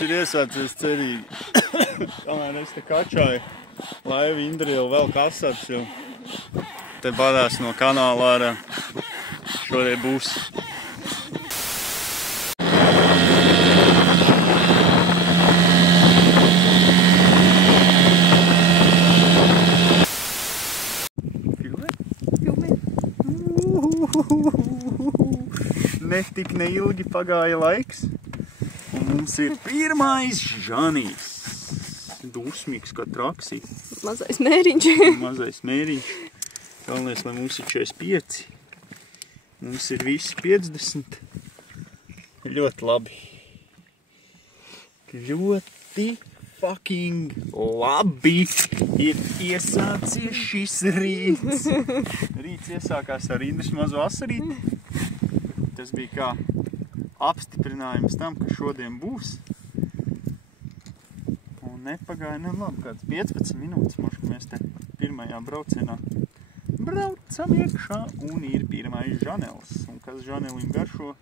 Rīts ir iesācies cerīgi. Kamēr es te kačāju, laiva Indriela vēl kasats, jo te badās no kanāla ārā. Šodien būs. Netik neilgi pagāja laiks, un mums ir pirmais Žanijs. Dusmīgs kā traksī. Mazais mēriņš. Mazais mēriņš. Galvenais, lai mums ir 45. Mums ir visi 50. Ļoti labi. Ļoti fucking labi ir iesācies šis rīts. Rīts iesākās ar Indras mazu asarīti. Tas bija kā apstiprinājums tam, ka šodien būs. Un nepagāja, labi, kāds 15 minūtes, ka mēs te pirmajā braucienā braucam iekšā un ir pirmais Žanels. Un kas Žanelim garšo?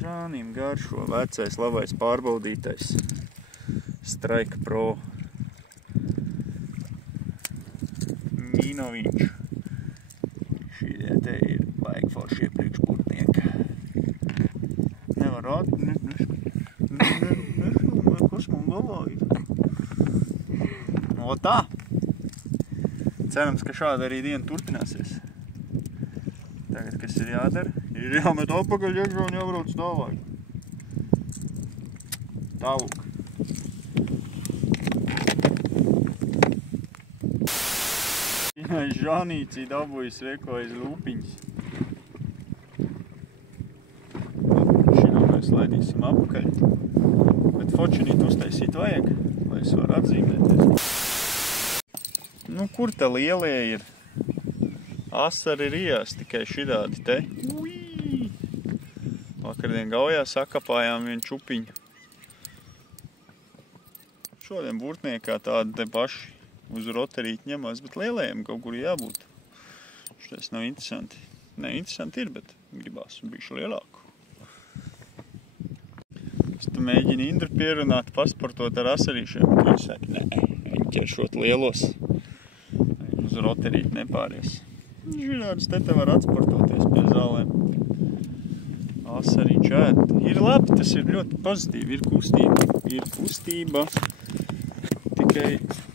Žanim garšo vecais, labais pārbaudītais Strike Pro Minoviņš. Šie te ir baigi foršie priekšputnieki. Nevar kas man galvā ir. O tā! Cerams, ka šāda arī diena turpināsies. Tagad, kas ir jādara, ir jāmet atpakaļ iekšā un jābrauc tālāk. Tālūk. Žanīcī dabūjas reko aiz lūpiņas. Šino mēs laidīsim apakaļ. Bet fočinīt uztaisīt vajag, lai es varu atzīmēties. Nu, kur te lielie ir? Asari ir ijās tikai šitādi te. Uī! Vakardien gaujā sakapājām vienu čupiņu. Šodien burtniekā tādi te paši uz roterīti ņemās, bet lielajiem kaut kur jābūt. Šitais nav interesanti. Ne, interesanti ir, bet gribās bišķi lielāku. Es tu mēģinu Indru pierunāt, pasportot ar asarīšiem, bet viņi saka, nē, viņi ķeršot lielos. Uz roterīti nepāries. Žirāds te var atsportoties pie zālēm. Asarīņš ēd. Ir labi, tas ir ļoti pozitīvi, ir kustība. Ir kustība. Tikai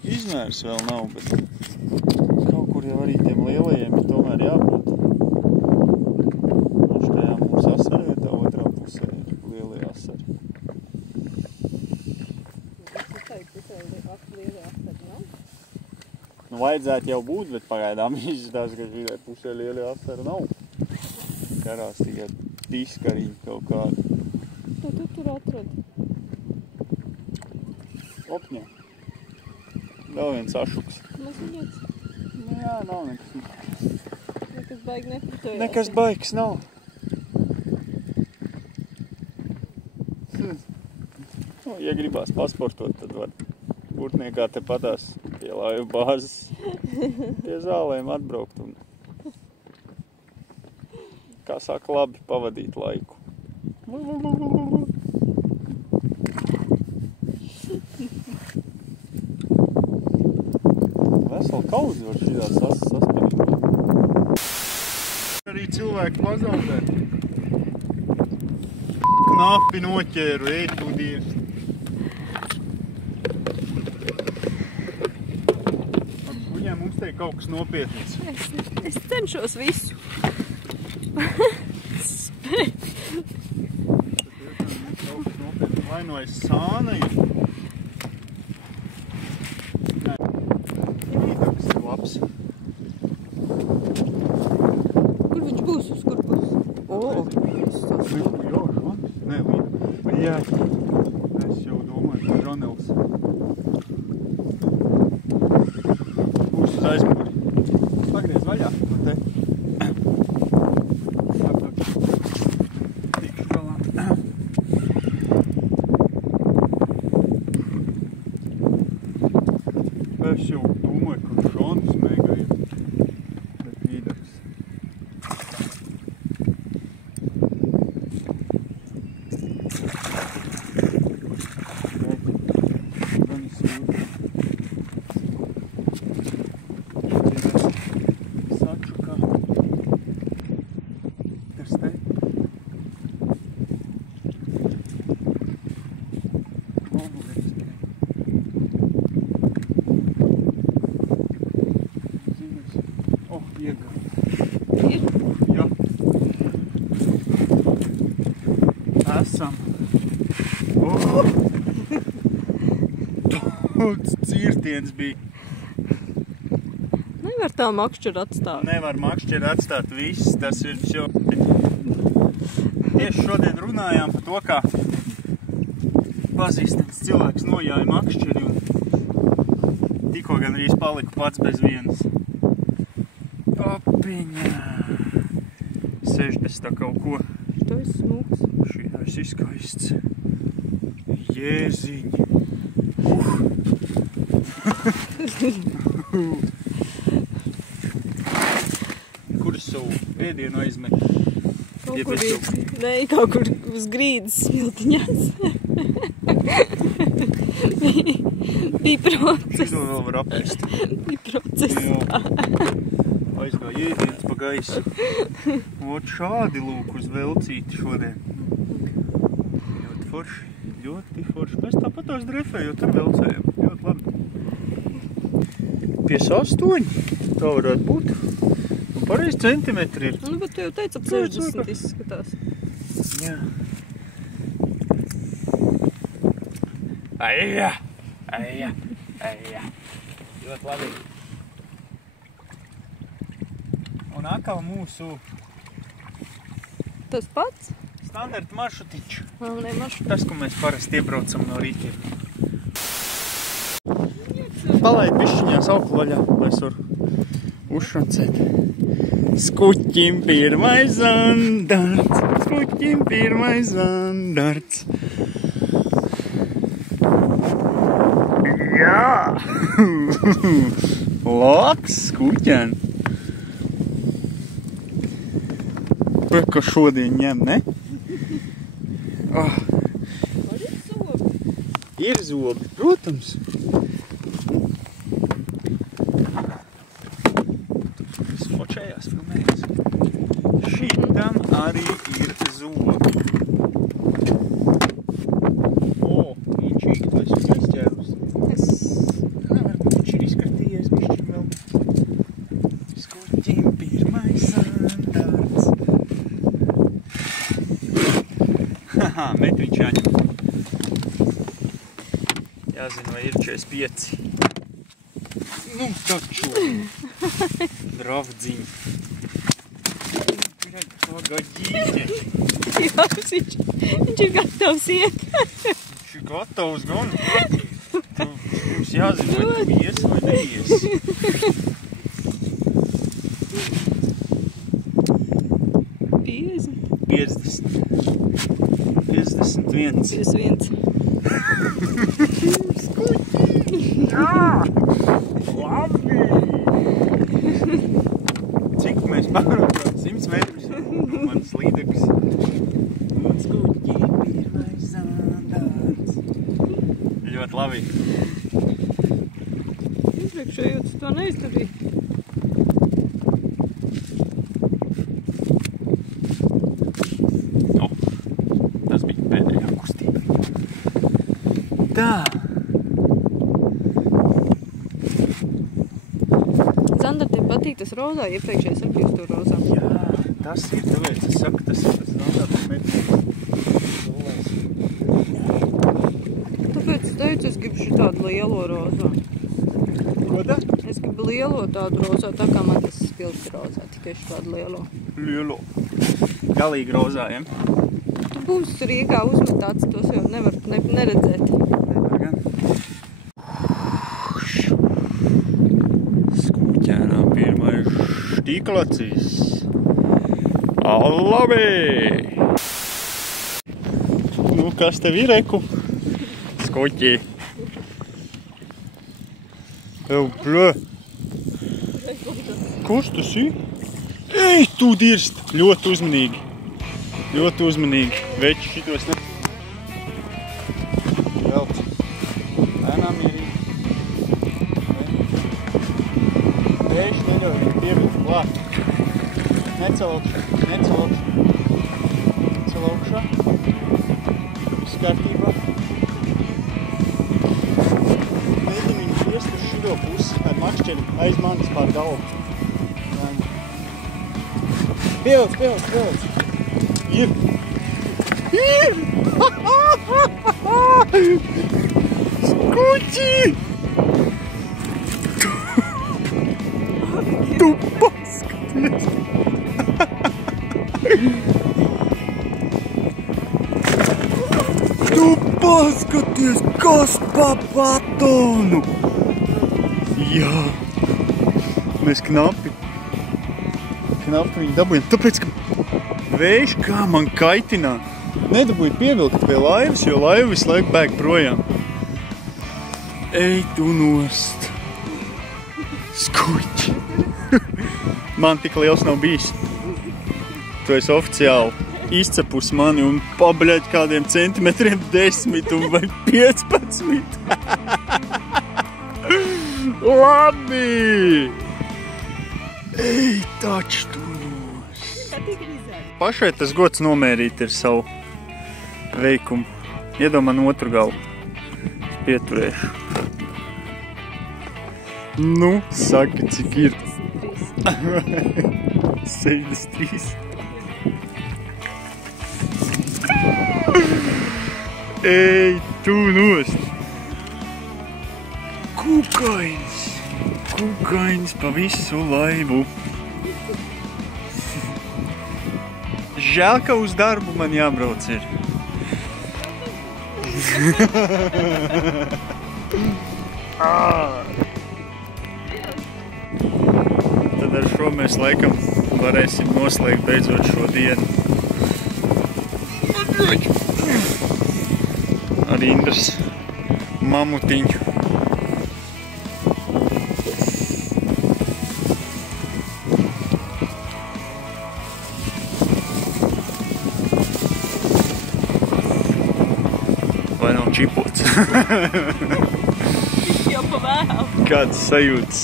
izmērs vēl nav, bet kaut kur jau arī tiem lielajiem ir tomēr jābūt. Un štajā mūsu asarē, tā otrā pusē ir lielie asari. Es teiktu, ka lielie asari nav. Nu, vajadzētu jau būt, bet pagaidām izskatās, ka šī pusē lielie asari nav. Karās tikai diskariņi kaut kādi. Tu tur atrod. Opņā. Vēl viens ašuks. Maziņots. Nu jā, nav nekas. Nekas baigi nepratojās. Nekas baigs nav. Nu, ja gribās pasportot, tad var burtniekā te patās pie laivu bāzes, pie zālēm atbraukt un, kā saka, labi pavadīt laiku. Vesela kauzi var šitā saspirīt. Arī cilvēki pazaudē. Knapi noķēru, tu dievs. Kuņiem mums te kaut kas nopietnis. Es cenšos visu. Vai no es sāna ir? Vīdaks ir labs. Kur viņš būs? Uz kur būs? Jā, Žanis. Nē, Vīdaks. Jā. Es jau domāju, ka Žanels. Būs uz aizmuguri. Pagriez vaļā. Te. Tikšu galā. Es jau domāju, ka Žanis mega ir. Bet Vīdaks. Cirtiens bija. Nevar tā makšķeru atstāt. Nevar makšķeru atstāt, viss tas ir šo. Tieši šodien runājām par to, kā pazīstams cilvēks nojāja makšķeri un tikko gan arī paliku pats bez vienas. Opiņā. 60 kaut ko. To ir smūgs. Šitais izskaists. Jēziņi. Kur es savu ēdienu aizmetu? Kaut kur uz grīdas smiltiņās. Bija process. Šito vēl var apēst. Bija process. Aizgāja ēdienas pa gaisu. Ot šādi lūk uz velcīti šodien. Ļoti forši. Ļoti forši. Mēs tāpat tās drefējot ar velcējiem. Ļoti labi. 58. Tā varētu būt. Un pareizi centimetri ir. Nu, bet tu jau teici ap 60 izskatās. Jā. Aija! Aija! Aija! Ļoti labi. Un atkal mūsu Tas pats? standarta maršrutiņš. Ne, maršrutiņš. Tas, ko mēs parasti iebraucam no rītiem. Palaid bišķiņās auku vaļā, lai es varu uzšancēt. Skuķim pirmais zandarts, skuķim pirmais zandarts. Jā! Labs skuķen. Ko šodien ņem, ne? Oh. Ir zobi. Ir zobi, protams. Smočējās filmējas. Šitam arī ir zobi. O, īčīgi, tu esi aizķērus. Nevar, viņš ir izkartījies, bišķi vēl. Skuķim pirmais zandarts. Haha, metriņš jāņem. Jāzina, vai ir 45. Nu, taču. Dravdziņ. Pagaģīņa. Jā, viņš ir gatavs iet. Viņš ir gatavs gan. Jums jāzina, vai tu ies vai neies. Piecdesmit viens. Jā! Labi! Cik mēs pārādām? 100 metrus no manas līdekas. Un skuķi pirmais zandarts. Ļoti labi. Iepriekšējot to neizdarīju. Tas bija pēdējā kustība. Tā. Zandartiem patīk tas rozā, iepriekšējais ar kļūst to rozā. Jā, tas ir, tāpēc es saku, tas ir tas zandarta metrīgs. Tāpēc es teicu, es gribu šitādu lielo rozā. Ko tā? Es gribu lielo tādu rozā, tā kā man tas spilgti rozā, tikai šitādu lielo. Lielo. Galīgi rozājiem. Tu būs Rīgā uzmetāts, tos jau nevar neredzēt. Nevar gan. Skuķēnā pirmais štīklacis. Labi! Nu, kas tev ir, Eku? Skuķi. Tev plē. Kurš tas ir? Ei, tu dirst! Ļoti uzmanīgi. Ļoti uzmanīgi. Veči šitos ne... Velc. Lēnām mierīgi. Vēši neļauj pievilt klāt. Necelokšu. Necelokšā. Viss kārtībā. Mēģini viņu piest uz šito pusi ar makšķeri aiz manis pār galvu. Pievelc. Ir! Skuķi! Tu paskaties! Tu paskaties, kas pa batonu! Jā! Mēs knapi viņu dabūjam, tāpēc, ka vējš kā man kaitinā. Nedabūju pievilkt pie laivas, jo laiva visu laiku bēg projām. Ej tu nost! Skuķi! Man tik liels nav bijis. Tu esi oficiāli izcepus mani un pabļaļ kādiem centimetriem 10 un vai 15. Labi! Ej, taču tu nost! Pašai tas gods nomērīt ir savu veikumu. Iedomā no otru galu. Es pieturēšu. Nu, saka, cik ir? 63. Ej, tu nost! Kukainis! Kukainis pa visu laivu. Žēl, ka uz darbu man jābrauc ir. Tad ar šo mēs laikam varēsim noslēgt beidzot šo dienu. Ar Indras mamutiņu. Vai nav čipots? Jau pa vēl. Kāds sajūtas?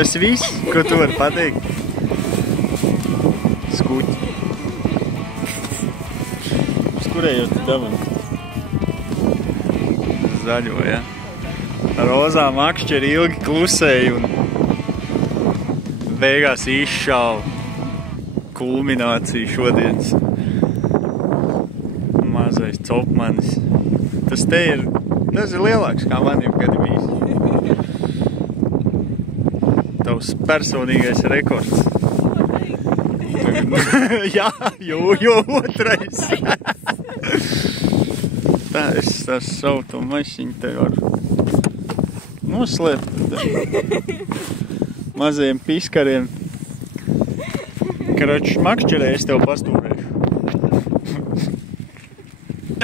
Tas viss, ko tu vari pateikt? Skuķi. Uz kurējo tu dabani? Zaļo, ja? Rozā makšķeri ilgi klusēja un beigās izšāva kulmināciju šodienas. Mazais copmanis. Tas ir lielāks kā man jebkad bijis. Tavs personīgais rekords. Jā, jo otrais. Tā es savu to maisiņu te varu noslēpt mazajiem piskariem. Karoči, makšķerē es tev pastūrēšu.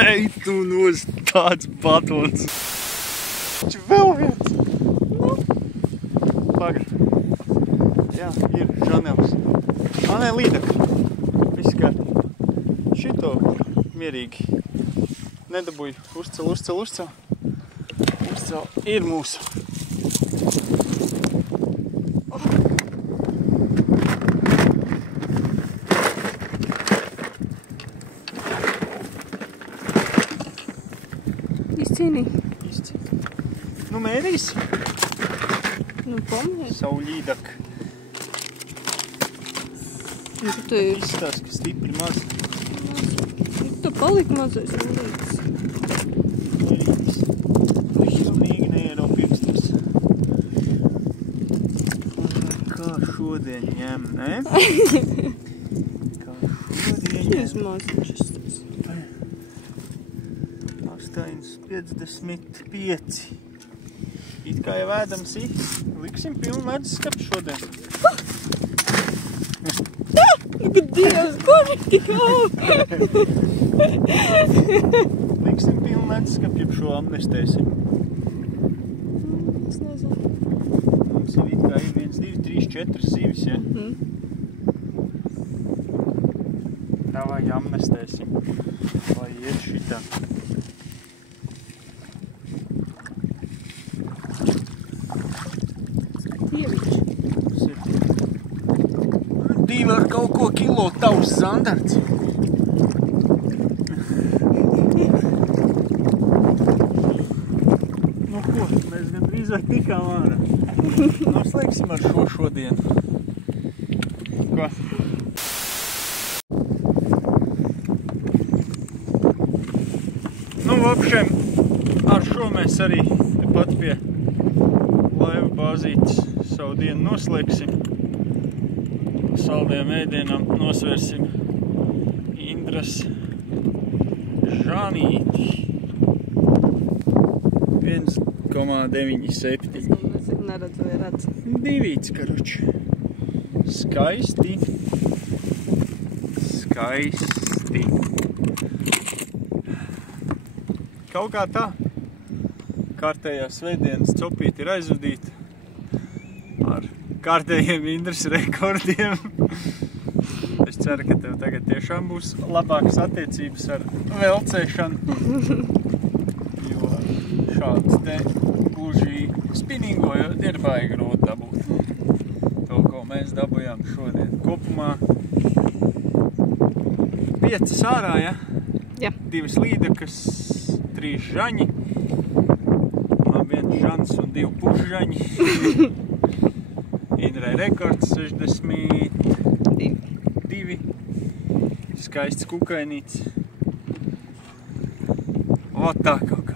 Ej, tu nost, tāds batons. Vēl viens. Pagad. Jā, ir žanevs. Nē, līdaka. Viss kā. Šito mierīgi nedabūju. Uzcel. Uzcel ir mūsu. Izcīnī. Nu, mērīs. Nu, pamēr. Savu līdaku. Tu ir. Izstās, ka stipri maz. Tu palika mazais līdz. Mērīgs. Višķīgi neierau pirkstos. Kā šodien ņem, ne? Kā šodien ņem. Jūs maziņš tas. 8,55. It kā jau ēdams liksim pilnu leduskapu šodien. Dievs, kur ir tik auga? Liksim pilnu leduskapu, jeb šo amnestēsim. Es nezinu. Mums jau it kā ir 1, 2, 3, 4 zivis, ja? Davai amnestēsim, lai iet šitā. Divi ar kaut ko kilo tavs zandards. Nu ko, mēs gan drīz vai tikām ārā. Noslēgsim ar šo šodienu. Ko? Nu, vapšiem, ar šo mēs arī tepat pie laivu bāzītes savu dienu noslēgsim. Saldējiem ēdienam nosversim Indras žānīti. 1,97. Es neredzu, vai redzu. Divīts, karuči. Skaisti. Skaisti. Kaut kā tā. Kārtējā svētdienas copīte ir aizvadīta ar kārtējiem Indras rekordiem. Es ceru, ka tev tagad tiešām būs labākas attiecības ar velcēšanu. Jo šāds te gluži spinningojot ir baigi grūti dabūt. To, ko mēs dabujām šodien kopumā. 5 ārā, ja? Jā. 2 līdekas, 3 žaņi. Man 1 žans un 2 pušžaņi. Indrai rekords 62. Skaists kukainīts. O tā kaut kā.